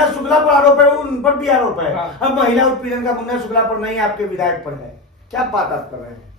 मुन्ना शुक्ला पर आरोप है, उन पर भी आरोप है। हाँ। अब महिला उत्पीड़न का मुन्ना शुक्ला पर नहीं, आपके विधायक पर है। क्या बात आप कर रहे हैं?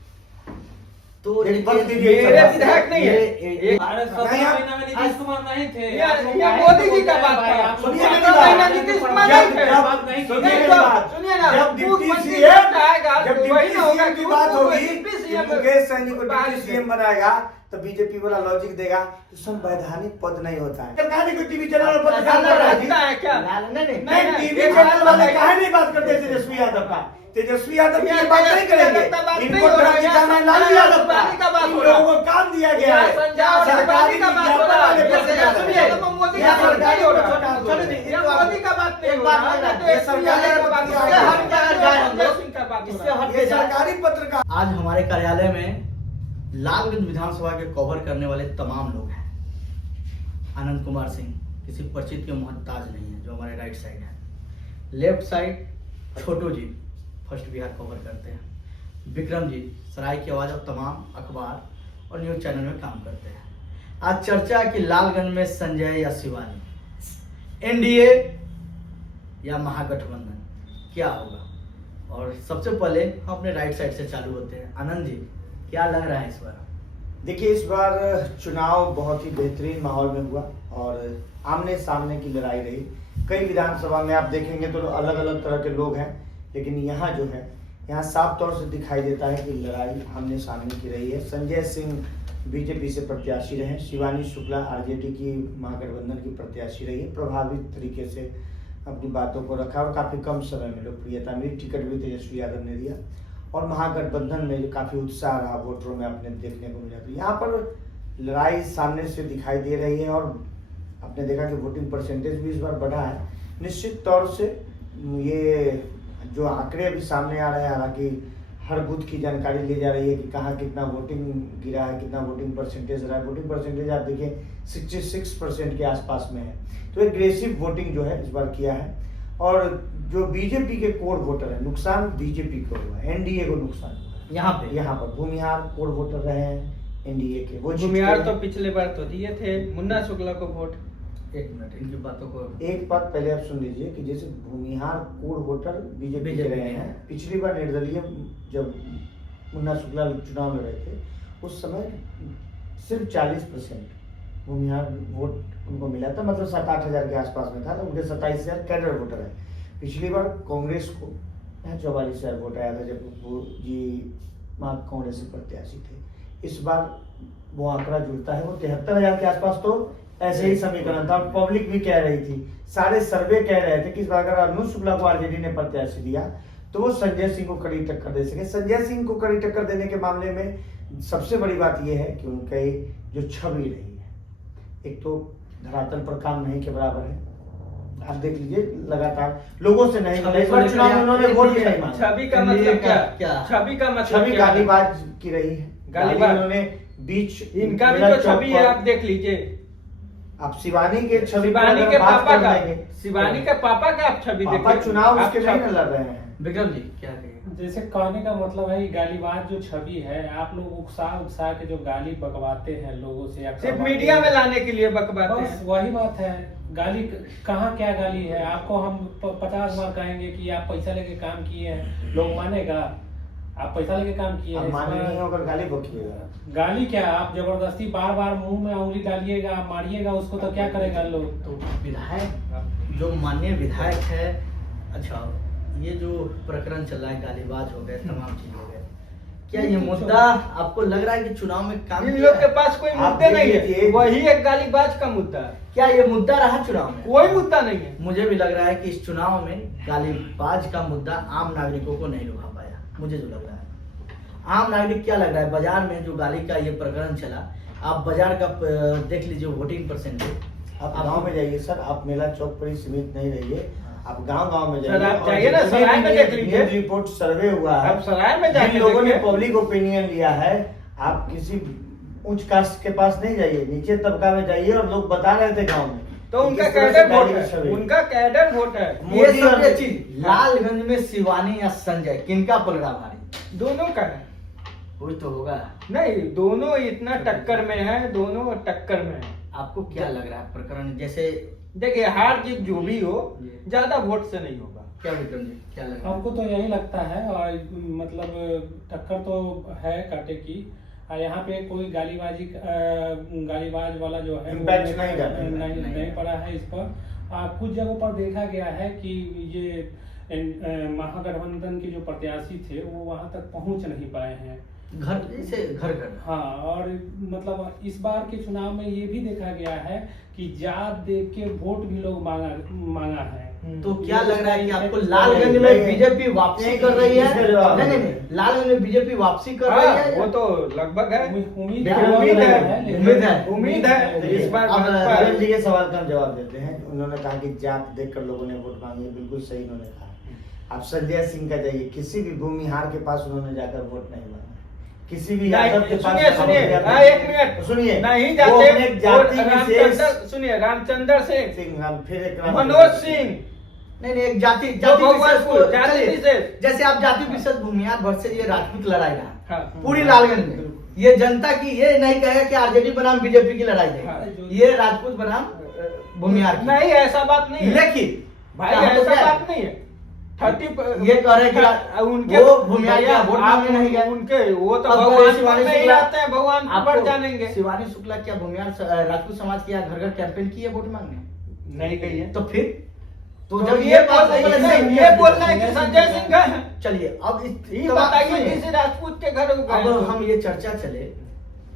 तो एक वक्त दीजिए मेरे समाज से। विधायक नहीं है। अरे 17 महीना में नीतीश कुमार नहीं थे। ये आप लोग ये काहे मोदी जी बोल का रहे बात हैं भाई? है। आप लोग सुनिए काहे मेरी बोल रहे बात। हैं? नीतीश कुमार जब- नहीं थे। जब- बात नहीं सुनिए की। मेरी बात। सुनिए ना, जब डिप्टी मुख्यमंत्री सीएम आएगा जब तो डिप्टी वही ना होगा सीएम कि की बात उसको होगी डिप्टी कि सीएम मुकेश सहनी को बाहर डिप्टी से। सीएम बनाएगा तो बीजेपी वाला लॉजिक देगा कि संवैधानिक पद नहीं होता है। कल कहा कोई टीवी चैनल पर पत्रकार कर रहा लगता है क्या? नहीं, टीवी चैनल वाले काहे नहीं बात करते तेजस्वी यादव का? तेजस्वी यादव की बात नहीं करेंगे। इनको तरफ दिखाना है लालू यादव का। इन लोगों को काम दिया गया है। सरकारी विज्ञापन वाले पत्रकार हैं। ये सरकारी और छोटा चलो जी, ये मोदी का बात नहीं एक हो बात रहा है, है, तो ये सरकारी SPR का बात हो रहा है। इससे हट के अगर जाए हम लोग, सिंह का बात हो इससे रहा है। हट ये के जाए। सरकारी पत्रकार। आज हमारे कार्यालय में लालगंज विधानसभा के कवर करने वाले तमाम लोग हैं। आनंद कुमार सिंह किसी परिचित के मोहताज नहीं है, जो हमारे राइट साइड है। लेफ्ट साइड छोटू जी फर्स्ट बिहार कवर करते हैं। विक्रम जी सराय की आवाज़ और तमाम अखबार और न्यूज चैनल में काम करते हैं। आज चर्चा है कि लालगंज में संजय या शिवानी, एनडीए या महागठबंधन क्या होगा। और सबसे पहले हम अपने राइट साइड से चालू होते हैं। आनंद जी क्या लग रहा है इस बार? देखिए, इस बार चुनाव बहुत ही बेहतरीन माहौल में हुआ और आमने सामने की लड़ाई रही। कई विधानसभा में आप देखेंगे तो अलग अलग तरह के लोग हैं, लेकिन यहाँ जो है यहाँ साफ तौर से दिखाई देता है कि लड़ाई आमने सामने की रही है। संजय सिंह बीजेपी से प्रत्याशी रहे, शिवानी शुक्ला आरजेडी की महागठबंधन की प्रत्याशी रही है। प्रभावित तरीके से अपनी बातों को रखा और काफ़ी कम समय में लोकप्रियता मिली। टिकट भी तेजस्वी यादव ने दिया और महागठबंधन में जो काफ़ी उत्साह रहा वोटरों में अपने देखने को मिला। तो यहाँ पर लड़ाई सामने से दिखाई दे रही है और आपने देखा कि वोटिंग परसेंटेज भी इस बार बढ़ा है। निश्चित तौर से ये जो आंकड़े अभी सामने आ रहे हैं, हालांकि हर बूथ की जानकारी ली जा रही है कि कहाँ कितना वोटिंग गिरा है, कितना वोटिंग परसेंटेज रहा है। वोटिंग परसेंटेज आप देखिए 66% के आसपास में है। तो एग्रेसिव वोटिंग जो है इस बार किया है और जो बीजेपी के कोर वोटर है, नुकसान बीजेपी को हुआ है, एनडीए को नुकसान हुआ है। यहाँ पर भूमिहार कोर वोटर रहे हैं एनडीए के। वो भूमिहार तो पिछले बार तो दिए थे मुन्ना शुक्ला को वोट। एक मिनट इनकी बातों को एक बात पहले आप सुन लीजिए कि जैसे भूमिहार कोर वोटर बीजेपी के रहे हैं। पिछली बार निर्दलीय जब मुन्ना शुक्ला चुनाव में रहे थे उस समय सिर्फ 40% भूमिहार वोट उनको मिला था, मतलब 7-8 हज़ार के आसपास में था। तो उनके 27,000 कैडर वोटर है। पिछली बार कांग्रेस को 44,000 वोट आया था जब वो जी कांग्रेस से प्रत्याशी थे। इस बार वो आंकड़ा जुड़ता है, वो 73,000 के आसपास। तो ऐसे ही समीकरण था, पब्लिक भी कह रही थी, सारे सर्वे कह रहे थे कि इस बार अगर अनुज शुक्ला को आरजेडी ने प्रत्याशी दिया तो वो संजय सिंह को कड़ी टक्कर दे सके। संजय सिंह को कड़ी टक्कर देने के मामले में सबसे बड़ी बात यह है कि उनकी जो छवि रही है, एक तो धरातल पर काम नहीं के बराबर है। आप देख लीजिए लगातार लोगों से नहीं मिला। इस बार चुनाव में उन्होंने वोट भी नहीं मांगा। छवि का मतलब क्या? छवि का मतलब छवि क्या? गालीबाज की रही है। गालीबाज। उन्होंने बीच इनका भी मेरा तो चौक छवि पर- है, आप देख लीजिए। आप शिवानी के छवि पर शिवानी अगर के बात पापा कर का लेंगे, शिवानी के पापा का आप छवि पापा देखिए। चुनाव आप उसके नहीं छवि- न लड़ रहे हैं। विक्रम जी क्या कहेंगे? जैसे कहने का मतलब है गालीबाज जो छवि है, आप लोग उकसा के जो गाली बकवाते हैं लोगों से या सिर्फ करवाते मीडिया हैं। में लाने के लिए बकवाते बस हैं। वही बात है। गाली कहाँ क्या गाली है? आपको हम 50 बार कहेंगे कि आप पैसा लेके काम किए हैं, लोग मानेगा? आप पैसा लेके काम किए अब हैं, माने इसमें नहीं होकर गाली बकिएगा। गाली क्या? आप जबरदस्ती बार बार मुंह में उंगली डालिएगा, मारिएगा उसको, तो क्या करेगा लोग? तो विधायक जो माननीय विधायक है, अच्छा ये जो प्रकरण चल रहा है गालीबाज हो गए, तमाम चीज हो गए, क्या ये मुद्दा आपको लग रहा है कि चुनाव में काम इन किया लोग के है? पास कोई आप मुद्दे नहीं देखिए, है, वही एक गालीबाज का मुद्दा है। क्या ये मुद्दा रहा चुनाव में? कोई मुद्दा नहीं है। मुझे भी लग रहा है कि इस चुनाव में गालीबाज का मुद्दा आम नागरिकों को नहीं लुभा पाया। मुझे जो लग रहा है, आम नागरिक क्या लग रहा है, बाजार में जो गाली का ये प्रकरण चला, आप बाजार का देख लीजिए वोटिंग परसेंटेज। आप गांव में जाइए सर, आप मेला चौक पर ही सीमित नहीं रहिए, आप गांव में सर, जाइए। आप और जाइए ना, जितने सराय भी में देख लीजिए। न्यूज़ रिपोर्ट सर्वे हुआ है, आप सराय में जाके जिन लोगों ने देखिए। पब्लिक ओपिनियन लिया है, आप किसी उच्च कास्ट के पास नहीं जाइए, नीचे तबका में जाइए और लोग बता रहे थे गाँव में तो कि उनका किस तरह से कैडर वोट गाली की है, छवि। उनका कैडर वोट है। ये मोदी सब और- ये चीज लालगंज में शिवानी या संजय किनका पलड़ा भारी? दोनों का है। कोई तो होगा। नहीं, दोनों इतना टक्कर में है, दोनों टक्कर में है। आपको क्या लग रहा है प्रकरण? जैसे देखिए हार जीत जो भी हो जी। ज्यादा वोट से नहीं होगा। क्या विक्रम जी, क्या लग रहा है? हमको तो यही लगता है, और मतलब टक्कर तो है कांटे की। यहाँ पे कोई गालीबाज वाला जो है Impact नहीं जाता है। नहीं पड़ा है इस पर। कुछ जगहों पर देखा गया है कि ये महागठबंधन के जो प्रत्याशी थे वो वहां तक पहुंच नहीं पाए हैं। घर से घर घर हाँ, और मतलब इस बार के चुनाव में ये भी देखा गया है कि जात देख के वोट भी लोग मांगा है। तो क्या लग रहा है कि आपको लालगंज में बीजेपी वापसी कर रही है? नहीं, लालगंज में बीजेपी वापसी कर रही है? वो तो लगभग है। उम्मीद उम्मीद है तो इस बार अब भाजपा- अरुण जी के सवाल का हम जवाब देते हैं। उन्होंने कहा कि जात देखकर लोगों ने वोट मांगे, बिल्कुल सही उन्होंने कहा। अब संजय सिंह का जाइए, किसी भी भूमिहार के पास उन्होंने जाकर वोट नहीं मांगा, किसी भी यादव के पास सुनिए सुनिए एक मिनट सुनिए, नहीं वो जाते अपने जाति विशेष सुनिए रामचंद्र सिंह, सिंह, हम फिर एक मनोज सिंह, नहीं, एक जाति जो भगवान विशेष को जाति चलिए, विशेष। जैसे आप जाति विशेष भूमिहार वर्सेज ये राजपूत लड़ाई रहा हाँ। पूरी लालगंज में, ये जनता की ये नहीं कहेगा कि आरजेडी बनाम बीजेपी की लड़ाई हाँ। देगी, ये राजपूत बनाम भूमिहार की। नहीं ऐसा बात नहीं है लेकिन भाई, क्या ऐसा क्या? बात नहीं है। 30 ये कह रहे हैं कि उनके वो भूमिहार भैया, का वोट आप मांगने नहीं गए। उनके वो तो अब भगवान शिवानी पर नहीं शुक्ला- जाते हैं, भगवान पर आपको जानेंगे। शिवानी शुक्ला क्या भूमिहार राजपूत समाज के यहाँ घर घर कैंपेन की है वोट मांगने? नहीं गई है तो फिर तो तो जब ये बात बोल बोले नहीं, नहीं, ये बोल रहे हैं कि संजय सिंह का है। चलिए अब ये बताइए किसी राजपूत के घर गए अब हो? हम ये चर्चा चले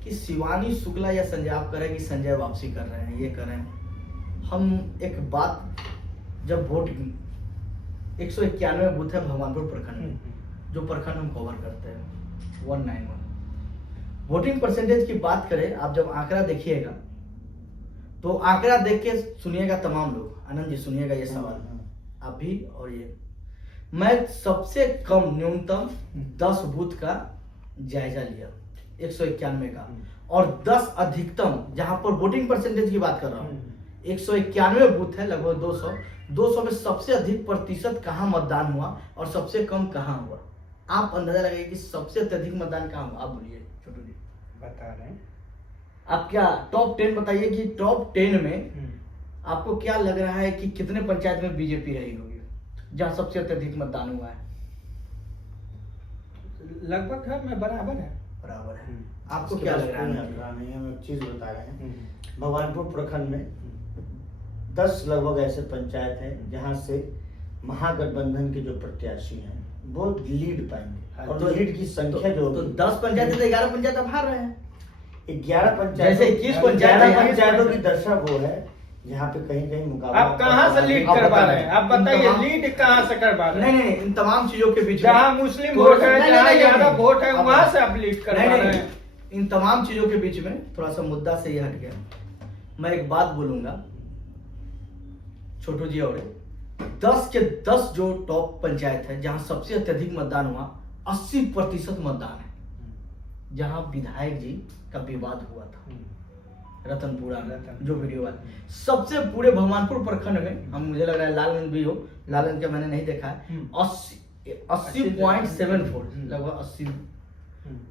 कि शिवानी शुक्ला या संजय, आप कह रहे हैं कि संजय वापसी कर रहे हैं, ये कर रहे हैं। हम एक बात, जब वोट 191 बूथ है भगवानपुर प्रखंड में, जो प्रखंड हम कवर करते हैं 191, वोटिंग परसेंटेज की बात करें, आप जब आंकड़ा देखिएगा तो आंकड़ा देख के सुनिएगा तमाम लोग, आनंद जी सुनिएगा ये सवाल आप भी, और ये मैं सबसे कम न्यूनतम 10 बूथ का जायजा लिया 191 का, और 10 अधिकतम, जहां पर वोटिंग परसेंटेज की बात कर रहा हूँ, 191 बूथ है, लगभग 200 में सबसे अधिक प्रतिशत कहाँ मतदान हुआ और सबसे कम कहाँ हुआ? आप अंदाजा लगाइए कि सबसे अत्यधिक मतदान कहाँ हुआ? आप बोलिए छोटू जी, बता रहे हैं। आप क्या टॉप 10 बताइए कि टॉप 10 में आपको क्या लग रहा है कि कितने पंचायत में बीजेपी रही होगी जहां सबसे अत्यधिक मतदान हुआ है? लगभग है में बराबर है। बराबर है। आपको क्या लग रहा है? नहीं, हम एक चीज बता रहे हैं। भगवानपुर प्रखंड में 10 लगभग ऐसे पंचायत हैं जहां से महागठबंधन के जो प्रत्याशी हैं वो लीड पाएंगे, और तो लीड की संख्या जो तो 10 पंचायत से 11 पंचायत अब हार रहे हैं। 11 पंचायत, जैसे 21 पंचायत 11 है, पंचायतों की दशा वो है जहाँ पे कहीं कहीं मुकाबला। आप कहाँ से लीड आप करवा बता रहे रहे हैं? हैं। आप बताइए तमाम- लीड कहाँ से करवा रहे हैं? नहीं, इन तमाम चीजों के बीच में जहाँ मुस्लिम तो- वोट है, नहीं, जहाँ नहीं, नहीं, यादव नहीं। वोट है, अब- वहाँ से आप लीड करवा नहीं, रहे नहीं, हैं। इन तमाम चीजों के बीच में थोड़ा सा मुद्दा से ये हट गया। मैं एक बात बोलूंगा छोटू जी, और 10 के 10 जो टॉप पंचायत है जहां सबसे अत्यधिक मतदान हुआ, 80% मतदान है जहां विधायक जी का विवाद हुआ था रतनपुरा में, जो वीडियो है सबसे पूरे भगवानपुर प्रखंड में, हम मुझे लग रहा है लालगंज भी हो, लालगंज का मैंने नहीं देखा है, 80.74 लगभग 80।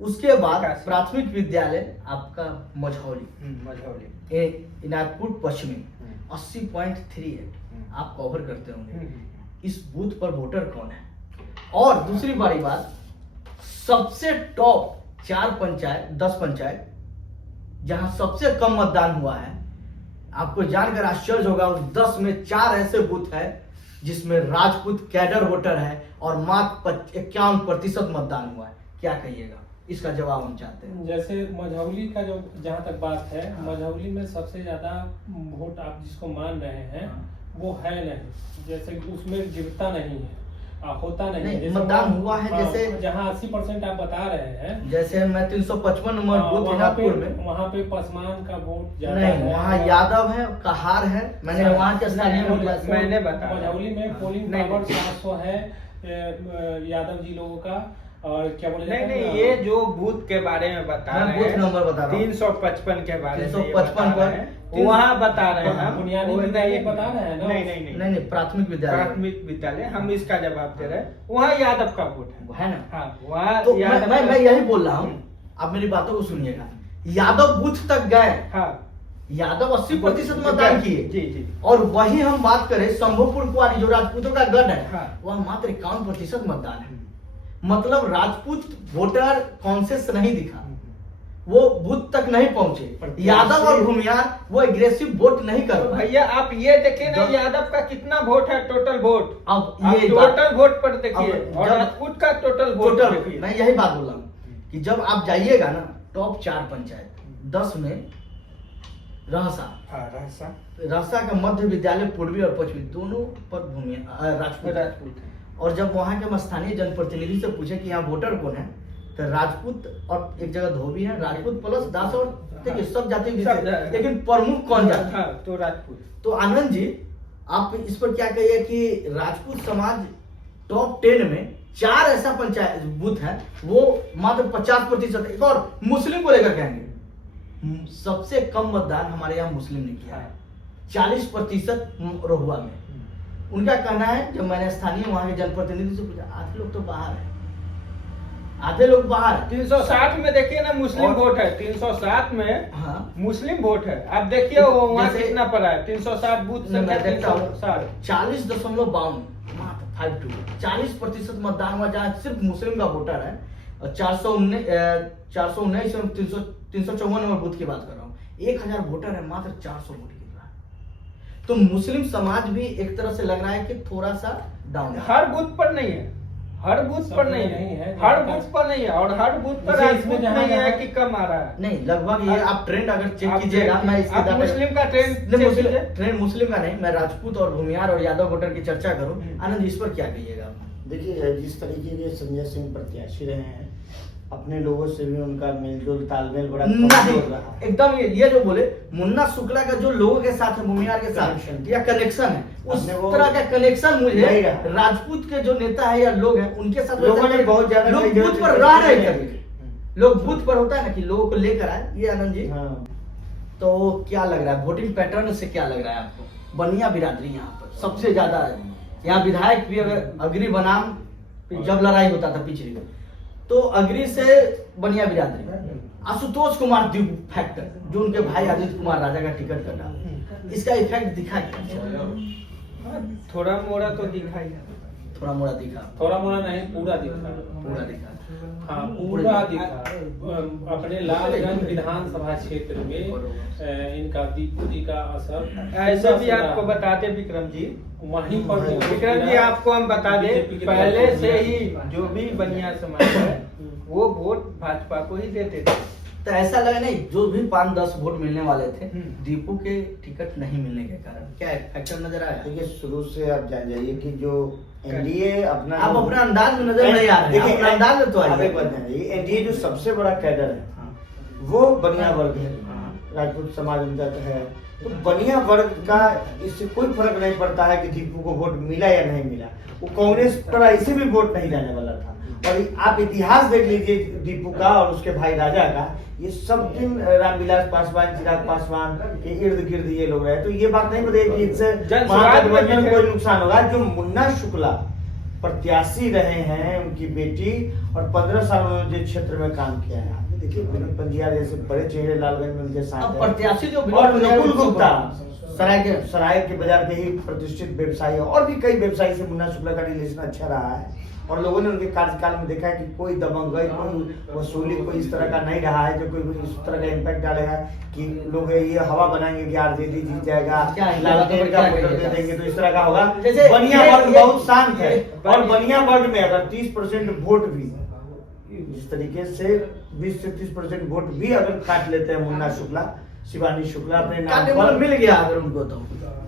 उसके बाद प्राथमिक विद्यालय आपका मझौली मझौली इनायतपुर पश्चिमी 80.38 आप कवर करते होंगे। इस बूथ पर वोटर कौन है? और दूसरी बड़ी बात, सबसे टॉप 4 पंचायत 10 पंचायत जहां सबसे कम मतदान हुआ है, आपको जानकर आश्चर्य होगा, उस 10 में 4 ऐसे बूथ है जिसमें राजपूत कैडर वोटर है और मात्र 51% मतदान हुआ है। क्या कहिएगा? इसका जवाब हम चाहते हैं। जैसे मझौली का जो जहाँ तक बात है, मझौली में सबसे ज्यादा वोट आप जिसको मान रहे हैं वो है नहीं, जैसे कि उसमें गिरता नहीं है, होता नहीं, जैसे मतदान हुआ है, जैसे जहाँ 80% आप बता रहे हैं, जैसे मैं 355 नंबर बूथ इनायतपुर में, वहाँ पे पसमान का वोट ज्यादा नहीं, है। वहाँ यादव है, कहार है, मैंने वहाँ के स्थानीय मैंने बताया। मझौली में पोलिंग नहीं, पावर 700 है यादव जी लोगों का, और क्या बोले नहीं नहीं, ये जो बूथ के बारे में बता मैं रहे बूथ हैं, नंबर बता रहा हूँ। 355 के बारे में ये 355 बता रहे हैं, वहाँ बता रहे हैं हम। बुनियादी वो विद्यालय नहीं बता रहे हैं ना? नहीं नहीं नहीं, नहीं, प्राथमिक विद्यालय प्राथमिक विद्यालय हम इसका जवाब दे रहे हैं, वहाँ यादव का वोट है। है ना? हाँ, वहाँ तो यादव मैं का- यही बोल रहा हूँ, आप मेरी बातों को सुनिएगा। यादव बूथ तक गए, हाँ यादव 80% मतदान किए। जी जी। और वही हम बात करें शंभुपुर कुआरी जो राजपूतों का गढ़ है, हाँ। वह मात्र 51% मतदान है। मतलब राजपूत वोटर कॉन्शियस नहीं दिखा, वो बूथ तक नहीं पहुंचे। यादव और भूमियार वो एग्रेसिव वोट नहीं कर पाए। भैया आप ये देखिए ना, यादव का कितना वोट है टोटल वोट, अब आप ये टोटल वोट पर देखिए, अब और जब- राजपूत का टोटल वोट टोटल देखिए। मैं यही बात बोला हूं कि जब आप जाइएगा ना टॉप 4 पंचायत, 10 में रहसा, हाँ, रहसा रहसा का मध्य विद्यालय पूर्वी और पश्चिमी दोनों पर राजपूत है। राजपूत है। और जब वहाँ के हम स्थानीय जनप्रतिनिधि से पूछे कि यहाँ वोटर कौन है, तो राजपूत और एक जगह धोबी है, राजपूत प्लस दास और देखिए सब जाति भी सब थे, जाति। लेकिन प्रमुख कौन जाति? हाँ, तो राजपूत। तो आनंद जी आप इस पर क्या कहिए कि राजपूत समाज टॉप 10 में 4 ऐसा पंचायत बूथ है वो मात्र 50%। एक और मुस्लिम को लेकर कहेंगे, सबसे कम मतदान हमारे यहाँ मुस्लिम ने किया है, 40% रोहुआ में। उनका कहना है, जब मैंने स्थानीय वहां के जनप्रतिनिधि से पूछा, आधे लोग तो बाहर है, आधे लोग बाहर है। 360 में देखिए ना मुस्लिम और- वोट है, 360 में हाँ मुस्लिम वोट है। आप देखिए वो वहाँ जैसे- कितना पड़ा है, 360 बूथ मैं संख्या देखता हूँ 360। 40.52 40% मतदान हुआ, जहाँ सिर्फ मुस्लिम का वोटर है। और 419 और 354 नंबर बूथ की बात कर रहा हूँ, 1000 वोटर है, मात्र 400 वोट गिर रहा है। तो मुस्लिम समाज भी एक तरह से लग रहा है कि थोड़ा सा डाउन है। हर बूथ पर नहीं है, हर बूथ सब पर में नहीं नहीं है, है, हर जहाँ बूथ पर नहीं है, और हर बूथ पर जैसे इसमें राजपूत जहाँ- नहीं है जहाँ- कि कम आ रहा है। नहीं, लगभग ये आप ट्रेंड अगर चेक आप कीजिएगा, मैं इसके आप दावे- मुस्लिम का ट्रेंड नहीं, चेक मुस्लिम कीजिए। ट्रेंड मुस्लिम का नहीं, मैं राजपूत और भूमियार और यादव वोटर की चर्चा करूं। आनंद, इस पर क्या कहिएगा आप? देखिए, जिस तरीके के संजय सिंह प्रत्याशी रहे हैं, अपने लोगों से भी उनका मेलजोल तालमेल बड़ा नहीं, कमजोर रहा है। एकदम ये जो बोले मुन्ना शुक्ला का जो लोगों के साथ है, भूमियार के साथ Connection। या कनेक्शन है, उस हमने वो तरह का कनेक्शन मुझे नहीं रहा। राजपूत के जो नेता है या लोग हैं उनके साथ लोगों ने बहुत ज्यादा लोग कई जगह बूथ पर पे रह रहे नहीं कभी, लोग बूथ पर होता है ना कि लोगों को लेकर आए। ये आनंद जी, हाँ। तो क्या लग रहा है वोटिंग पैटर्न से, क्या लग रहा है आपको? बनिया बिरादरी यहाँ पर सबसे ज्यादा है। यहाँ विधायक भी अगर अग्री बनाम जब लड़ाई होता था पिछली में, तो अग्री से बनिया बिरादरी, आशुतोष कुमार द्वीप फैक्टर जो उनके भाई आदित्य कुमार राजा का टिकट कटा, इसका इफेक्ट दिखा क्या? हाँ, थोड़ा मोड़ा तो दिखाई है। थोड़ा मोड़ा दिखा, थोड़ा मोड़ा नहीं, पूरा दिखा। पूरा दिखा। हाँ, पूरा दिखा। अपने लालगंज विधानसभा क्षेत्र में इनका दीपू जी का असर ऐसे भी आपको बता दें विक्रम जी, वहीं पर विक्रम जी आपको हम बता दें, पहले से ही जो भी बनिया समाज है वो वोट भाजपा को ही देते थे। तो ऐसा लगा नहीं, जो भी 5-10 वोट मिलने वाले थे, दीपू के टिकट नहीं मिलने के कारण क्या फैक्टर नजर आया? देखिए, शुरू से आप जान जाइए कि जो एनडीए अपना आप अपना अंदाज में नजर नहीं आ रहे हैं, अपना अंदाज में तो आप एक बात आइए। जान जाइए, एनडीए जो सबसे बड़ा कैडर है हाँ। वो बनिया वर्ग है, हाँ। राजपूत समाज उनका है। तो बनिया वर्ग का इससे कोई फर्क नहीं पड़ता है कि दीपू को वोट मिला या नहीं मिला, वो कांग्रेस पर ऐसे भी वोट नहीं जाने वाला था। और आप इतिहास देख लीजिए दीपू का और उसके भाई राजा का, ये सब दिन रामविलास पासवान, चिराग पासवान के इर्द गिर्द ये लोग रहे। तो ये बात नहीं बताइए कि इससे महागठबंधन को कोई नुकसान होगा। जो मुन्ना शुक्ला प्रत्याशी रहे हैं, उनकी बेटी, और 15 साल उन्होंने जिस क्षेत्र में काम किया है, आपने देखिए विनोद पंजिया जैसे बड़े चेहरे लालगंज में उनके साथ अब हैं। प्रत्याशी जो और नकुल गुप्ता सराय सराय के बाजार के ही प्रतिष्ठित व्यवसायी है, और भी कई व्यवसायी से मुन्ना शुक्ला का रिलेशन अच्छा रहा है। और लोगों ने उनके कार्यकाल में देखा है कि कोई दबंगई, कोई वसूली, कोई इस तरह का नहीं रहा है जो कोई इस तरह का इम्पैक्ट डालेगा कि लोग ये हवा बनाएंगे कि आरजेडी जीत जाएगा, क्या है? लालटेन का क्या वोटर दे कहिएगा? देंगे, तो इस तरह का होगा। जैसे बनिया ये- वर्ग ये- बहुत शांत है, ये- और बनिया वर्ग में अगर 30% वोट भी, जिस तरीके से 20 से 30% वोट भी अगर काट लेते हैं मुन्ना शुक्ला, शिवानी शुक्ला अपने नाम पर, मिल गया अगर उनको तो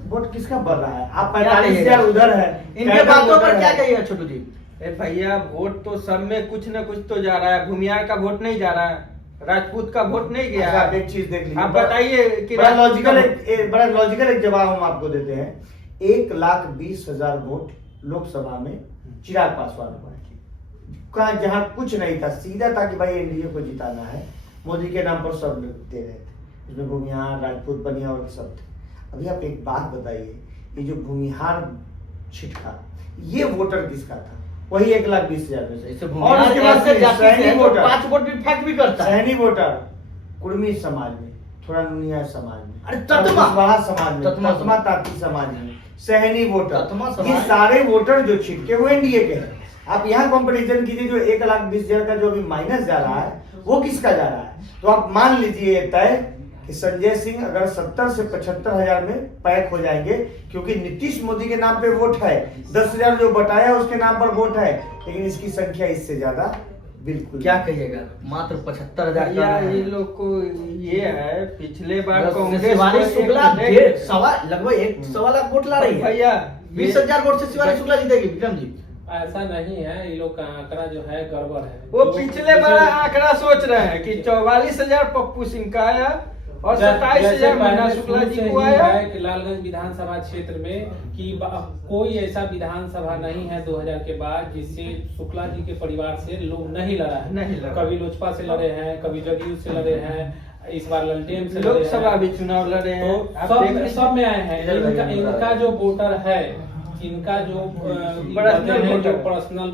वोट किसका बढ़ रहा है? आप क्या 45,000 कहिएगा? उधर है, इनके कैडर बातों उधर पर क्या है। कहिएगा छोटू जी? भैया वोट तो सब में कुछ न कुछ तो जा रहा है। भूमियार का वोट नहीं जा रहा है, राजपूत का वोट नहीं गया अच्छा, आप है। एक चीज देख लीजिए, आप बताइए कि बड़ा राजपूत लॉजिकल का बड़ा लॉजिकल एक जवाब हम आपको देते हैं। 1,20,000 वोट लोकसभा में चिराग पासवान को का, जहां कुछ नहीं था, सीधा था कि भाई एनडीए को जिताना है, मोदी के नाम पर सब लोग दे रहे थे। इसमें भूमिहार, राजपूत, बनिया और सब थे। अभी आप एक बात बताइए, ये जो भूमिहार छिटका, ये वोटर किसका था? वही 1,20,000 में से। और उसके बाद से ऐसे जाति से सैनी है तो वोटर, 5 वोट भी फैक्ट भी करता है। सहनी वोटर कुर्मी समाज में थोड़ा नुनिया समाज में, अरे ततमा समाज में, ततमा ततमा ताती समाज में, सहनी वोटर, ततमा समाज। ये सारे वोटर जो छिटके हुए एनडीए के हैं। आप यहाँ कंपैरिजन कीजिए, जो 1,20,000 का जो अभी माइनस जा रहा है वो किसका जा रहा है। तो आप मान लीजिए तय कि संजय सिंह अगर 70 से 75 हजार में पैक हो जाएंगे, क्योंकि नीतीश मोदी के नाम पे वोट है, 10,000 जो बटाया उसके नाम पर वोट है, लेकिन इसकी संख्या इससे ज्यादा बिल्कुल क्या कहिएगा, मात्र 75,000 भैया ये लोग को ये है, पिछले बार कांग्रेस शिवानी को शुक्ला एक- लगभग 1.25 वोट ला रही है। भैया 20,000 वोट से शिवानी शुक्ला जीतेगी विक्रम जी। ऐसा नहीं है, ये लोग का आंकड़ा जो है गड़बड़ है। वो जो- पिछले बार आंकड़ा सोच रहे हैं कि 44,000 पप्पू सिंह का आया और जैसे 27,000 पहले मुन्ना शुक्ला शुरू जी से को ही आया। है कि लालगंज विधानसभा क्षेत्र में कि कोई ऐसा विधानसभा नहीं है 2000 के बाद जिससे शुक्ला जी के परिवार से लोग नहीं लड़ा है। नहीं लड़ा। कभी लोजपा से लड़े हैं, कभी जदयू से लड़े हैं, इस बार ललटेन से लड़े लोकसभा हैं। भी चुनाव लड़े हैं। तो आप देख लीजिए। सब में आए हैं। इनका जो वोटर है, इनका जो पर्सनल वोटर, पर्सनल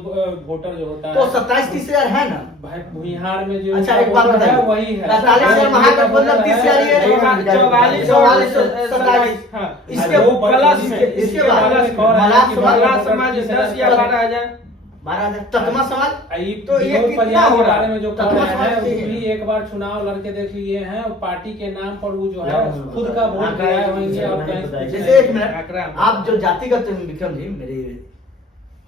वोटर जो होता तो है 27-30,000 है ना। भाई भुइहार में जो अच्छा, इनका एक बात वोटर है बताइए, वही है। 45,000 महागठबंधन 30,000 ये है। 44 और 27। हाँ, इसके दो प्लस में इसके बाद मलाह मलाह समाज 10 या 12,000। 12,000 ततमा समाज। तो ये विनोद कितना परियार हो के रहा बारे है? में जो तत्व कह रहे समाज हैं, से वो भी एक बार चुनाव लड़के देख लिए हैं और पार्टी के नाम पर वो जो है खुद का वोट दिलाए होंगे और कहीं जैसे एक मिनट, आंकड़ा। आप जो जातिगत विक्रम जी, मेरे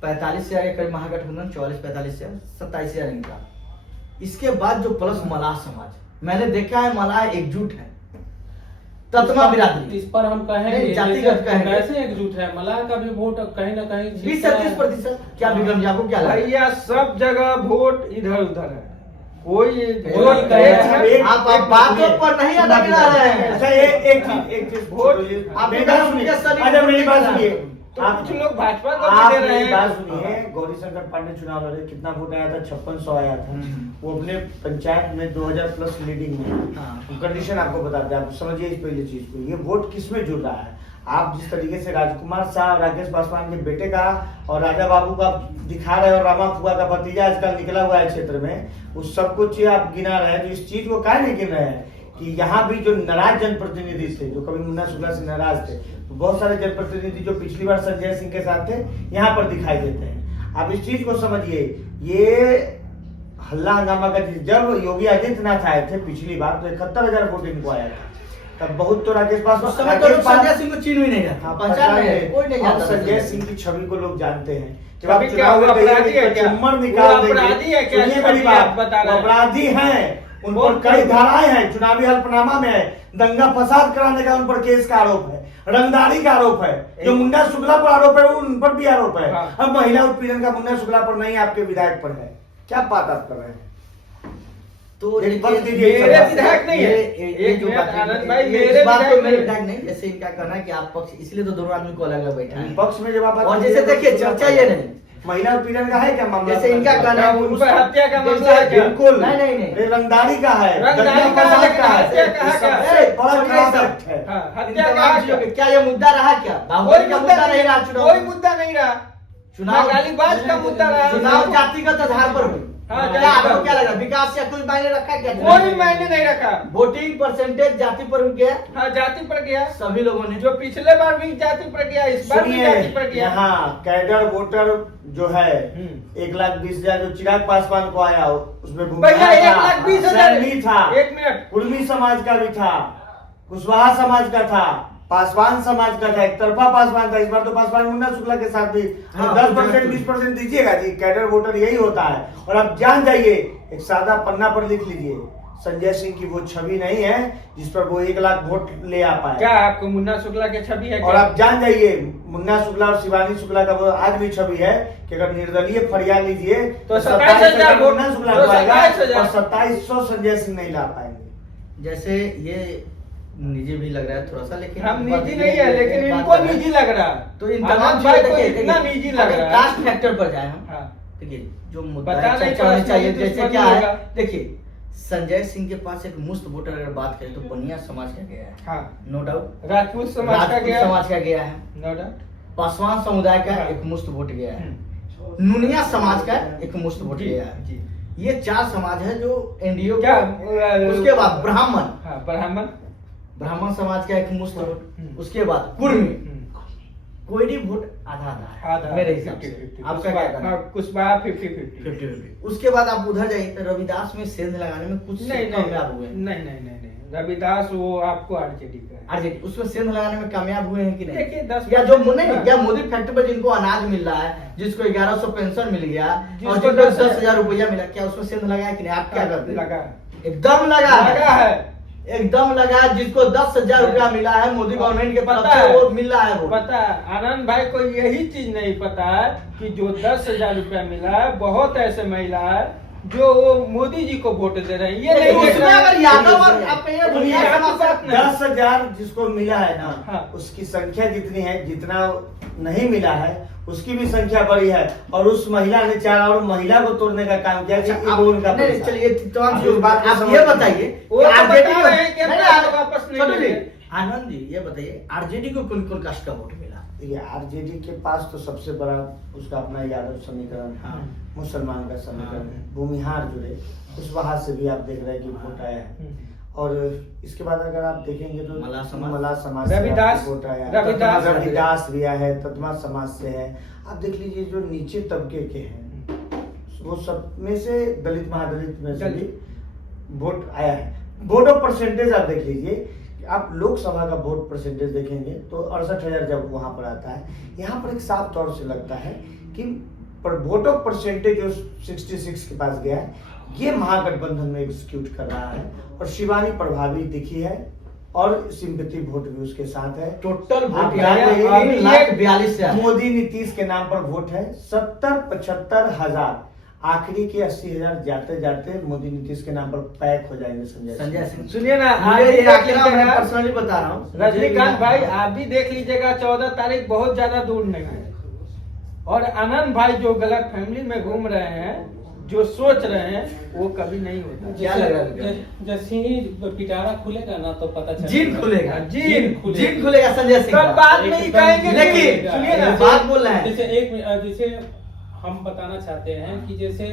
45,000 के करीब महागठबंधन, 44-45,000, 27,000 इनका। इसके बाद जो प्लस मलाह समाज, मैंने देखा है मलाह एकजुट है, ततमा बिरादरी। इस पर हम कहेंगे नहीं, जातिगत कहेंगे। कैसे एकजुट है, मलाह का भी वोट कहीं ना कहीं 20 से 30%। क्या विक्रम जी आपको क्या लगता है? भैया सब जगह वोट इधर उधर है, कोई कोई वोट कहे एक है। एक- आप एक बातों मिनट, पर नहीं सुनना अदा गिरा रहे हैं। अच्छा एक चीज वोट- आप मेरी बात सुनिए। अच्छा मेरी बात सुनिए। तो कुछ लोग भाजपा को आप भी दे रहे मेरी बात हैं। सुनिए, गौरी शंकर पांडे चुनाव लड़े, कितना वोट आया था? 5600 आया था। वो अपने पंचायत में 2000 प्लस लीडिंग में। हाँ। कंडीशन आपको बताते हैं, आप समझिए इस पहली चीज को। ये वोट किस में जुड़ रहा है? आप जिस तरीके से राजकुमार शाह और राकेश पासवान के बेटे का और राजा बाबू का दिखा रहे हैं, और रामा फुआ का भतीजा आजकल निकला हुआ है क्षेत्र में, उस सब कुछ आप गिना रहे हैं। तो इस चीज को काहे नहीं गिन रहे हैं कि यहाँ भी जो नाराज जनप्रतिनिधि थे, जो कभी मुन्ना शुक्ला से नाराज थे, तो बहुत सारे जनप्रतिनिधि जो पिछली बार संजय सिंह के साथ थे, यहाँ पर दिखाई देते हैं। आप इस चीज को समझिए। ये हल्ला हंगामा का चीज, जब योगी आदित्यनाथ आए थे पिछली बार, तो 71,000 वोट इनको आया था। तब बहुत तो राकेश उस पासवान, समय तो लोग संजय सिंह को चीन भी नहीं जाता, हाँ, पहचान नहीं है, कोई नहीं अब जानता संजय सिंह की छवि को लोग जानते हैं। जब छवि आप क्या, चुनाव वो में कहिए अपराधी है कि क्या? कचूमर वो निकाल अपराधी है देंगे, क्या? सुनिए छवि मेरी आप बात, बता रहे वो हैं। अपराधी हैं। उन वो पर कई धाराएं हैं, चुनावी हल्फनामा में है, दंगा फसाद कराने का उन पर केस का आरोप है, रंगदारी का आरोप है। जो मुन्ना शुक्ला पर आरोप है, वो उन पर भी आरोप है। हाँ। अब महिला उत्पीड़न का मुन्ना शुक्ला पर नहीं, आपके विधायक पर है। क्या बात आप कर रहे हैं? तो एक बात देखिए, दीजिए, मेरे सब विधायक नहीं है। ये एक जो मिनट, बात है, आनंद भाई, ये मेरे इस बात विधायक पे मेरे नहीं। विधायक नहीं, जैसे इनका कहना है कि आप पक्ष, इसलिए तो दोनों आदमी को अलग अलग बैठा है। पक्ष में जब आप और जैसे देखिए, चर्चा ये नहीं, महिला उत्पीड़न का है क्या मामला? जैसे इनका कहना है उन पर हत्या का जैसे- मामला है क्या? बिल्कुल नहीं, नहीं, नहीं। ये रंगदारी का है, रंगदारी दंगा का है, फसाद लेकिन का है। हत्या का है ये क्या? सबसे बड़ा छोड़िए खराब सब। एक्ट है। हाँ, इन हत्या का तमाम है चीजों क्या? के- क्या ये मुद्दा रहा क्या? बाहुबली का मुद्दा नहीं रहा चुनाव कोई में? मुद्दा नहीं रहा। चुनाव गालीबाज का मुद्दा रहा। चुनाव जातिगत आधार पर हुई। हाँ, क्या जातिगत। आपको क्या लगा, विकास या कोई मायने रखा क्या? कोई मायने नहीं रखा। वोटिंग परसेंटेज जाति पर गया, हाँ, जाति पर गया। सभी लोगों ने जो पिछले बार भी जाति पर गया, इस बार भी सुनिए, जाति पर गया। यहाँ कैडर वोटर जो है 1,20,000 जो चिराग पासवान को आया, उसमें भैया 1,20,000 सैनी था, एक मिनट, कुर्मी समाज का भी था, कुशवाहा समाज का था, पासवान समाज का था, एक तरफा पासवान था। इस बार तो पासवान मुन्ना शुक्ला के साथ भी हाँ, 10% 20% दीजिएगा जी। कैडर वोटर यही होता है। और आप जान जाइए, एक सादा पन्ना पर लिख लीजिए, संजय सिंह की वो छवि नहीं है जिस पर वो 1 लाख वोट ले आ पाए। क्या आपको मुन्ना शुक्ला की छवि है और क्या? आप जान जाइए, मुन्ना शुक्ला और शिवानी शुक्ला का वो आज भी छवि है कि अगर निर्दलीय फरियाद लीजिए तो 27,000 वोट, मुन्ना शुक्ला तो को आएगा 27,000 और 2700 संजय सिंह नहीं ला पाएंगे। जैसे ये निजी भी लग रहा है थोड़ा सा, लेकिन हम निजी नहीं है, लेकिन इनको निजी लग रहा है। तो इन आनंद तमाम भाई चीजों को देखिए, इतना देखिए, निजी लग अगर रहा है। कास्ट फैक्टर पर जाए हम, हाँ। देखिए जो मुद्दा पता है, नहीं चर्चा होनी चाहिए, पर्सनली जैसे दुश्मनी क्या है, होगा। देखिए संजय सिंह के पास एक मुफ्त वोटर अगर बात करें तो बनिया समाज का गया है, हाँ, नो डाउट। राजपूत समाज का राजपूत गया, समाज का गया है, नो डाउट। पासवान समुदाय का हाँ। एक मुफ्त वोट गया है, नुनिया समाज का एक मुफ्त वोट जी, गया है। जी। ये 4 समाज है जो एनडीओ क्या उसके बाद ब्राह्मण, हाँ, ब्राह्मण, ब्राह्मण समाज का एक मुश्त वोट, उसके बाद कुर्मी, कोई वोट आधा आधा है मेरे हिसाब से। आपका क्या कहना है? कुशवाहा 50-50। 50-50। उसके बाद आप उधर जाइए तो रविदास में सेंध लगाने में कुछ नहीं कामयाब हुए हैं। नहीं रविदास वो आपको आरजेडी का है। आरजेडी उसमें सेंध लगाने में कामयाब हुए हैं कि नहीं? देखिए 10 या जो नहीं क्या मोदी फैक्ट्री पर जिनको अनाज मिल रहा है, जिसको 1100 पेंशन मिल गया और जिसको जिनको 10,000 10,000 रुपया मिला, क्या उसमें सेंध लगाया कि नहीं? आप क्या करते हैं? लगा एकदम लगा है एकदम लगा। जिसको 10,000 रुपया मिला है मोदी गवर्नमेंट के तरफ पता से, है। वो मिल रहा है वो। पता है आनंद भाई को यही चीज नहीं पता है कि जो 10,000 रुपया मिला है, बहुत ऐसे महिला है जो वो मोदी जी को वोट दे रहे हैं। ये नहीं देख उसमें रहे हैं। अगर यादव और आप कहिए ये दुनिया आपकी समाज बात नहीं। 10,000 जिसको मिला है ना, हाँ। उसकी संख्या जितनी है, जितना नहीं मिला है उसकी भी संख्या बड़ी है। और उस महिला ने 4 और महिला को तोड़ने का काम किया कि आप- वो उनका नहीं, पैसा। चलिए तमाम आप चीजों इस बात को आप समझ ये लीजिए। बताइए वो तो आरजेडी बता रहे हैं कि नहीं, अपना वापस नहीं छोड़ो जी। लेंगे। आनंद जी ये बताइए आरजेडी को कौन कौन कास्ट का वोट मिला? ये आरजेडी के पास तो सबसे बड़ा उसका अपना यादव समीकरण, हाँ। मुसलमान का समीकरण है, हाँ। भूमिहार जुड़े, उस वहां से भी आप देख रहे हैं कि वोट आया है। और इसके बाद अगर आप देखेंगे तो मल्लाह समाज। मल्लाह समाज से रविदास- आपको वोट आया है, रविदास- रविदास भी आया है, ततमा समाज से है। आप देख लीजिए जो नीचे तबके के हैं वो सब में से दलित महादलित में से भी वोट आया है। वोट ऑफ परसेंटेज आप देख लीजिए, आप लोकसभा का वोट परसेंटेज देखेंगे तो 68,000 जब वहां पर आता है, यहाँ पर एक साफ तौर से लगता है कि पर वोट ऑफ परसेंटेज जो 66 के पास गया है, ये महागठबंधन में एग्जीक्यूट कर रहा है। और शिवानी प्रभावी दिखी है और सिंपैथी वोट भी उसके साथ है। टोटल आप वोट जान रहे हैं, 3,42,000 से आया। मोदी नीतीश के नाम पर वोट है 70-75,000। आखिरी के 80,000 जाते जाते मोदी नीतीश के नाम पर पैक हो जाएंगे संजय सिंह। सुनिए ना, मुझे आज भी ये देख आंकड़ा मैं लीजिएगा। पर्सनली बता रहा हूँ रजनीकांत भाई आप भी देख लीजिएगा 14 तारीख बहुत ज्यादा दूर नहीं है। और आनंद भाई जो गलत फैमिली में घूम रहे हैं, जो सोच रहे हैं, वो कभी नहीं होता। क्या लग रहा है? जैसे ही पिटारा खुलेगा ना तो पता चलेगा। जीन खुलेगा जीन जीन खुलेगा संजय सिंह कल का। बाद में ही कहेंगे। लेकिन सुनिए ना, बात बोल रहे हैं जैसे जैसे हम बताना चाहते हैं कि जैसे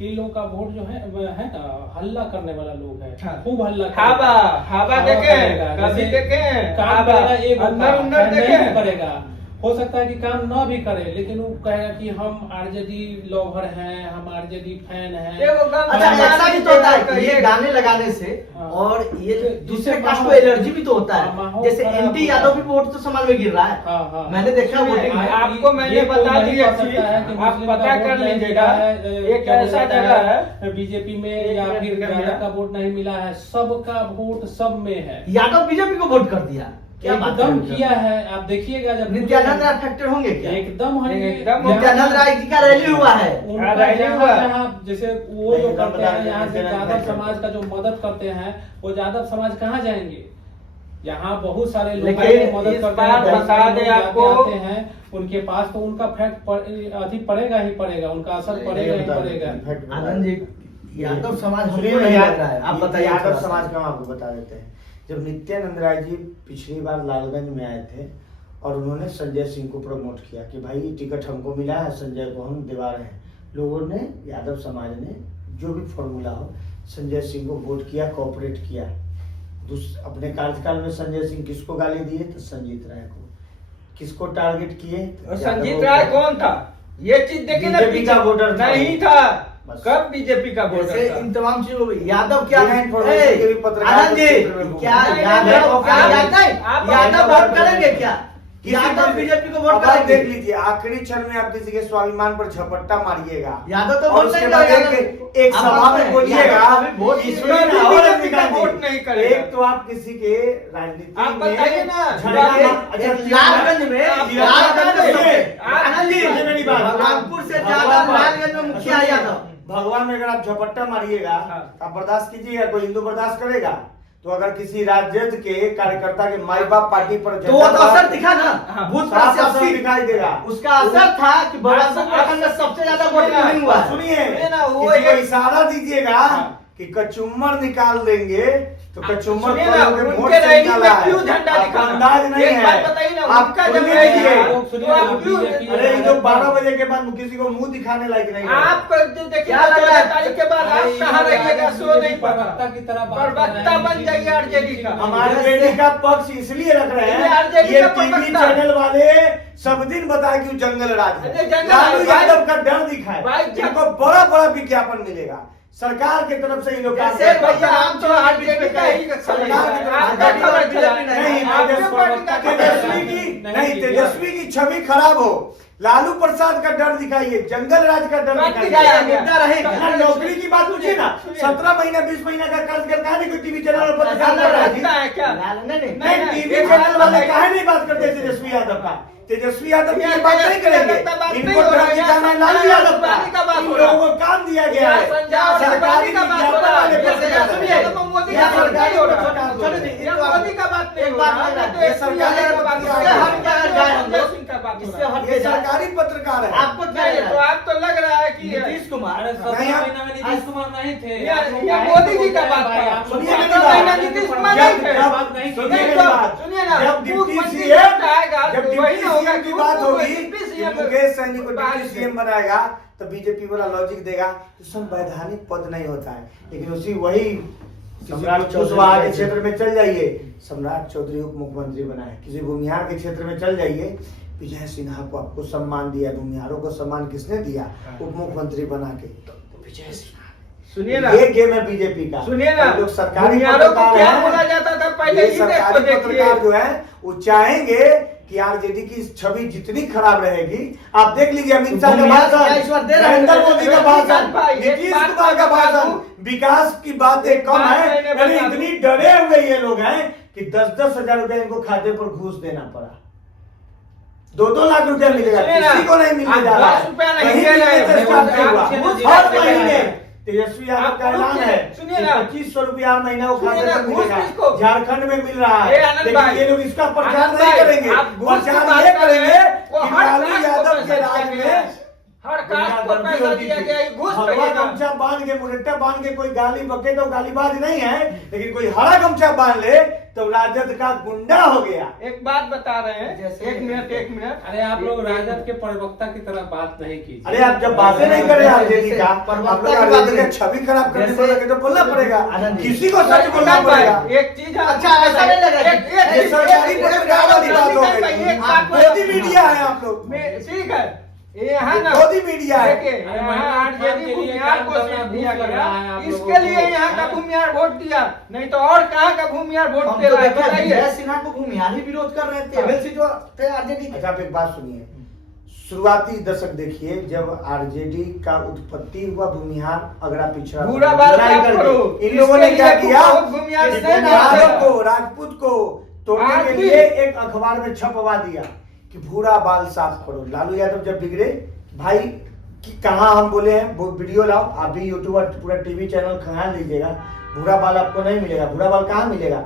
इन लोगों का वोट जो है ना, हल्ला करने वाला लोग है, हाँ। खूब हल्ला हावा हवा देखे, करेगा। कभी जैसे देखे, काम हावा, करेगा एक अंदर उंदर नहीं देखे। करेगा। हो सकता है कि काम ना भी करे, लेकिन वो कहेगा कि हम आरजेडी लवर हैं, हम आरजेडी फैन हैं। देखो, गाँव अच्छा में ऐसा भी तो होता है कि ये कहिए। गाने लगाने से हाँ। और ये दूसरे जिससे कास्ट को माहौल- एलर्जी भी तो होता है। माहौल जैसे खराब एनटी होता यादव है। भी वोट तो समाज में गिर रहा है। हाँ, हाँ। मैंने देखा सुनिए, वोटिंग में। आपको मैंने ये कोई बता नहीं दिया कह सकता है कि आप मुस्लिम का पता वोट कर नहीं लीजिएगा। मिला है, एक क्या ऐसा बोलता जगह है, है बीजेपी में एक या मिनट फिर रुकिए ज्यादा भैया। का वोट नहीं मिला है, सबका वोट सब में है। यादव बीजेपी को वोट कर दिया। क्या बात एकदम है? किया है। आप देखिएगा जब नित्यानंद राय फैक्टर होंगे क्या? एकदम होंगे। एकदम नित्यानंद राय जी का रैली हुआ है। उनका रैली जहाँ हुआ। जहाँ जैसे वो जो एकदम करते बता हैं, दें, यहाँ से नित्यानंद यादव राय समाज का जो मदद करते हैं, वो यादव समाज कहाँ जाएंगे? यहाँ बहुत सारे लोग लेकिन हैं, मदद इस करते बार हैं, बहुत बता सारे दें लोग जाते आपको। आते हैं उनके पास, तो उनका फैक्ट अति पड़ेगा ही पड़ेगा, उनका असर पड़ेगा ही पड़ेगा। आनंद जी यादव समाज हमको सुनिए नहीं याद लग रहा है। आप बताइए यादव थोड़ा सा। समाज का हम आपको बता देते हैं। जब नित्यानंद राय जी पिछली बार लालगंज में आए थे और उन्होंने संजय सिंह को प्रमोट किया कि भाई ये टिकट हमको मिला है, संजय को हम दिवा रहे हैं, लोगों ने, यादव समाज ने जो भी फॉर्मूला हो, संजय सिंह को वोट किया, कोऑपरेट किया। अपने कार्यकाल में संजय सिंह किसको गाली दिए? तो संजीत राय को। किसको टारगेट किए? तो और यादव संजीत को। राय कौन था? ये चीज देखे ना, बीजेपी का वोटर था। नहीं था। बस। कब बीजेपी का जैसे वोटर इन था? तमाम चीजों में यादव क्या बिना information के भी पत्रकार आनंद जी क्षेत्र में घूम क्या रहे हैं। यादव क्या आप- यादव यादव वोट करेंगे क्या? यादव बीजेपी को वोट अब आप देख करेंगे? लीजिए, आखिरी क्षण में आप किसी के स्वाभिमान पर झपट्टा मारिएगा यादव तो और वोट उसके नहीं बाद करेगा। एक आप सभा बात में करें, बोलिएगा यादव अभी वोट कि नहीं सुनिए ना, करेगा, और बीजेपी का रजनीकांत जी, वोट नहीं करेगा। एक तो आप किसी के राजनीति आप में बताइए ना, झगड़ा ये- अच्छा, लालगंज में लालगंज में आनंद जी सुनिए मेरी बात। बलरामपुर से ज्यादा लालगंज में मुखिया सुनिए, यादव। भगवान में अगर आप झपट्टा मारिएगा हाँ। आप बर्दाश्त कीजिएगा? कोई हिंदू बर्दाश्त करेगा? तो अगर किसी राजद के कार्यकर्ता के माई बाप पार्टी पर तो वो तो असर दिखा ना हाँ। बूथ पर साफ से असर 80 दिखाई देगा। उसका असर था कि बलरामपुर प्रखंड में सबसे ज्यादा वोटिंग नहीं हुआ है। सुनिए, सुनिए ना, वो किसी को एक- इशारा दीजिएगा हाँ। कि कचुम्बर निकाल देंगे तो कचुम्बर सुनिए पर ना, लोग वोट उनके से रैली में निकाला है। क्यों झंडा आपका दिखाना? अंदाज नहीं एक है। बात बताइए ना, आप उनका जब सुनिए रैली है, ये। तो आप क्यों अरे ये तो 12 बजे के बाद किसी को मुंह दिखाने लायक नहीं है। आप देखिए क्या लग रहा है? 14 तारीख के बाद आप कहाँ रहिएगा सो नहीं पता। प्रवक्ता की तरह बात कर रहे हैं। प्रवक्ता बन जाइए आरजेडी का। हम आरजेडी का पक्ष इसलिए रख रहे ये हैं आरजेडी ये का टीवी प्रवक्ता। चैनल वाले सब दिन बताए कि वो जंगल राज अरे है। जंगल लालू राज, भाई- यादव का डर दिखाए, भाई जब- इनको बड़ा बड़ा विज्ञापन मिलेगा सरकार की तरफ से। ये लोग काम जैसे करते हैं। भैया आप तो आरजेडी का ही सरकार की तरफ आपका से खबर चला नहीं, आपके पार्टी का तेजस्वी की नहीं, तेजस्वी की छवि खराब हो, लालू प्रसाद का डर दिखाइए, जंगल राज का डर बात दिखाइए। मुद्दा रहेगा। ना नौकरी की बात पूछिए ना, 17 महीना 20 महीना का कर्ज कर कहा नहीं कोई टीवी चैनल पर पत्रकार कर रहा है। लगता है क्या? नहीं टीवी चैनल वाले काहे नहीं बात करते तेजस्वी यादव का? तेजस्वी यादव की बात नहीं करेंगे, इनको डर दिखाना है लालू यादव का। इन लोगों को काम दिया गया है सरकारी विज्ञापन वाले पत्रकार। मोदी का बात नहीं हो रहा, मोदी का बात नहीं हो रहा, ये सरकारी ये ये सरकारी पत्रकार है। आपको क्या लग तो रहा है? आप तो लग रहा है कि नीतीश कुमार अरे 17 नहीं, आप- महीना में नीतीश कुमार नहीं थे। ये- आप लोग ये आए मोदी तो जी का बोलते बात हैं, है। आप लोग सुनिए आए मेरी तो बात। महीना नीतीश कुमार नहीं थे। सुनिए मेरी बात। सुनिए ना, जब डिप्टी मुख्यमंत्री सीएम आएगा जब तो वही डिप्टी ना होगा सीएम कि की बात वो होगी डिप्टी कि सीएम मुकेश सहनी को बात डिप्टी सीएम बनाएगा तो बीजेपी वाला लॉजिक देगा तो संवैधानिक पद नहीं होता है। लेकिन उसी वही सम्राट कुशवाहा के क्षेत्र में चल जाइए, सम्राट चौधरी उप मुख्यमंत्री बना है। किसी भूमिहार के क्षेत्र में चल जाइए, विजय सिन्हा को आपको सम्मान दिया, भूमिहारों को सम्मान किसने दिया? उप मुख्यमंत्री बना के विजय सिन्हा। सुनिए ना, ये गेम है बीजेपी का। सुनिए ना, ये लोग सरकारी भूमिहारों को पत्रकार क्या हैं। बोला जाता था पहले ये ही देखो सरकारी देखिए। पत्रकार जो है वो चाहेंगे कि आरजेडी की छवि जितनी खराब रहेगी। आप देख लीजिए अमित शाह का भूमिहार क्या भाषण, इस बार दे रहे हैं? नरेंद्र मोदी का भाषण, भाई, एक नीतीश बात कुमार का बता भाषण, दूं। विकास की बातें कम बात है। मैंने यानी बता दूं। इतनी डरे हुए ये लोग हैं कि 10-10 हजार रुपए इनको खाते पर घूस देना पड़ा। 2-2 लाख रुपया मिलेगा, सुनिए ना, किसी को नहीं मिलने जा रहा 10 रुपया नहीं कहीं दे भी रहे ये हैं। स्टार्ट नहीं हुआ। घूस हर दे रहे महीने हैं। तेजस्वी यादव का आप ऐलान है सुनिए ना, 2500 रुपया हर महीना वो सुनिए खाते ना, पर घूस मिलेगा। किसको? झारखंड में मिल रहा ए, है, आनंद लेकिन भाई, ये लोग इसका प्रचार आनंद नहीं भाई, करेंगे। आप घूस की प्रचार बात ये कर रहे करेंगे हैं, वो कि हर लालू कास्ट को यादव पैसा के राज दिया गया है। में हर कास्ट को गुंडागर्दी पैसा होती दिया थी। गया है, घूस भगवा पैसा। गमछा बांध के मुरट्टा बांध के कोई गाली बके तो गालीबाज नहीं है, लेकिन कोई हरा गमछा बांध ले तो राजद का गुंडा हो गया। एक बात बता रहे हैं, जैसे- एक मिनट। अरे आप लोग राजद के प्रवक्ता की तरह बात नहीं कीजिए। अरे आप जब बातें नहीं कर रहे आरजेडी का, प्रवक्ता आप लोग की आरजेडी बात का छवि खराब करने जैसे- को लगे तो बोलना पड़ेगा। आनंद जी। किसी को सच बोलना आनंद भाई, पड़ेगा। एक चीज अच्छा, ऐसा नहीं लग रहा है। ये सरकारी पत्रकार वाली बात हो गई। मोदी मीडिया है आप लोग, ठीक है, यहाँ ना मोदी मीडिया है। देखिए, अरे यहाँ महिला उत्थान आरजेडी के लिए भूमिहार काम को करना सीट दिया घूस लग गया, रहा है आप लोगों इसके लिए को। यहाँ का भूमिहार वोट दिया, नहीं तो और कहाँ का भूमिहार वोट हम दे तो रहा है देखा बताइए। विजय सिन्हा को भूमिहार ही विरोध कर रहे थे। एमएलसी जो थे आरजेडी के। अच्छा आप एक बात सुनिए, शुरुआती दशक देखिए जब आरजेडी का उत्पत्ति हुआ, भूमिहार अगड़ा पिछड़ा बुरा बात लड़ाई आप करके। करो। इन लोगों ने इसके क्या लिए किया बहुत भूमिहार कि से भूमिहारों ना- को, राजपूत को तोड़ने आज के भी- लिए एक अखबार में छपवा दिया कि भूरा बाल साफ करो। लालू यादव जब बिगड़े भाई कि कहाँ हम बोले हैं वो वीडियो लाओ, आप भी यूट्यूब और पूरा टीवी चैनल खंगाल लीजिएगा, भूरा बाल आपको नहीं मिलेगा। भूरा बाल कहाँ मिलेगा?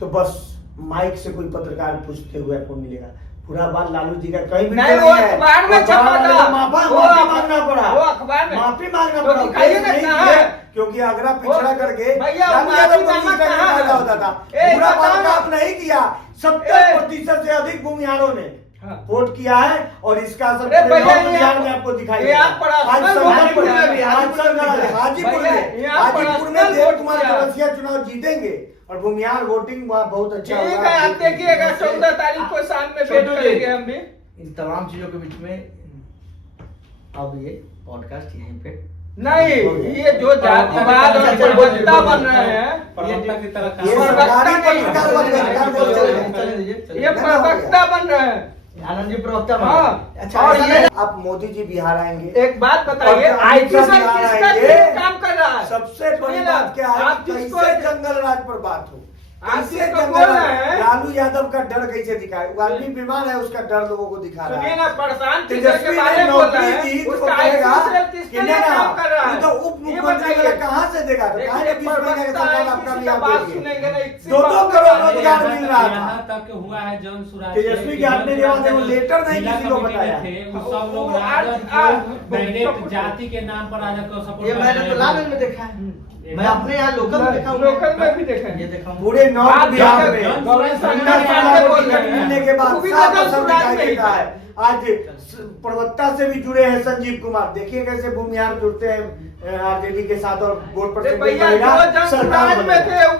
तो बस माइक से कोई पत्रकार पूछते हुए आपको मिलेगा। भूरा बाल लालू जी का कहीं भी नहीं, तो वो है। अखबार में अखबार छपा वाले था। को माफी वो मांगना पड़ा, वो अखबार में। माफी मांगना तो पड़ा। दिखाइए केस ना नहीं कहाँ किए, है? क्योंकि अगला पिछड़ा करके भैया, लालू माफी यादव को मांगना जीतने का कहाँ है? फायदा होता था। ए, भूरा बाल बताओ ना। काम नहीं किया, ए। 70% से अधिक भूमिहारों ने हाँ। वोट किया है और इसका असर अरे पूरे भैया, नॉर्थ ये बिहार आप- में आपको दिखाई ये देगा। आप पर्सनल आज वोट संगठन किया है, में, आज संगठन हाजीपुर भैया, में, ये आप हाजीपुर में पर्सनल देव वोट कुमार किया है। चौरसिया चुनाव जीतेंगे और भूमिहार वोटिंग वहाँ बहुत अच्छा ठीक होगा। है, आप देखिएगा 14 तारीख को शाम में वेट छोटू जी। करेंगे हम भी। इन तमाम चीजों के बीच में अब ये पॉडकास्ट यहीं पे नहीं, ये जो जातिवाद और प्रवक्ता बन रहे हैं, प्रवक्ता की तरह ये काम सरकारी प्रवक्ता नहीं पत्रकार बन गए, सरकार बोल चलिए, रहे हैं। चलिए दीजिए, चलिए। ये प्रवक्ता बन रहे हैं। आनंद जी प्रवक्ता बन हाँ। गए। अच्छा और ऐसा ये- नहीं- आप मोदी जी बिहार आएंगे, एक बात बताइए, और आईटी अमित सर शाह बिहार किसका आएंगे। लिए काम कर रहा है? सबसे बड़ी सुनिए ना, बात क्या है, आप जिसको- कैसे जंगल राज पर बात हो, आप कैसे जिसको जंगल बोल राज- रहे हैं- लालू यादव का डर कैसे दिखाए? वो आदमी बीमार है, उसका डर लोगों को दिखा रहा सुनिए है। ना, प्रशांत किशोर के तेजस्वी बारे ने में बोल नौकरी रहे दी हैं, तो उसका कहेगा आईटी सेल कि किसके नहीं लिए ना, काम कर रहा है? ये तो उप ये मुख्यमंत्री बताइए। वाला कहाँ से देगा? तो देखिए, कहाँ 20 महीने का प्रवक्ता सरकार है, आपका किसी भी का आप बात देखिए। सुनेंगे नहीं, इसी 2-2 बात करोड़ पे रोजगार मिल रहा था। यहाँ तक हुआ है जन सुराज तेजस्वी के हाथ में देवा ने वो लेटर नहीं जिला किसी को कमेटी बताया। में थे, वो सब लोग वो राजद आज- को डायरेक्ट जाति के नाम पर राजद को सपोर्ट ये कर मैंने रहे तो हैं। लाल में देखा है। मैं अपने यहाँ लोकल में देखा हूँ। लोकल में भी देखा है। ये देखा हूँ। पूरे नॉर्थ आप बिहार देखो, में गवर्नमेंट ठंडा सरकार साला से को बोल टिकट रहे हैं। मिलने के बाद वो भी साफ बदल असर सुराज दिखाई में ही देता था। है। आज प्रवक्ता से भी जुड़े हैं संजीव कुमार, देखिए कैसे भूमिहार जुड़ते हैं आरजेडी के साथ और वोट भैया परसेंटेज जो जन सरकार सुराज में बनेगा। थे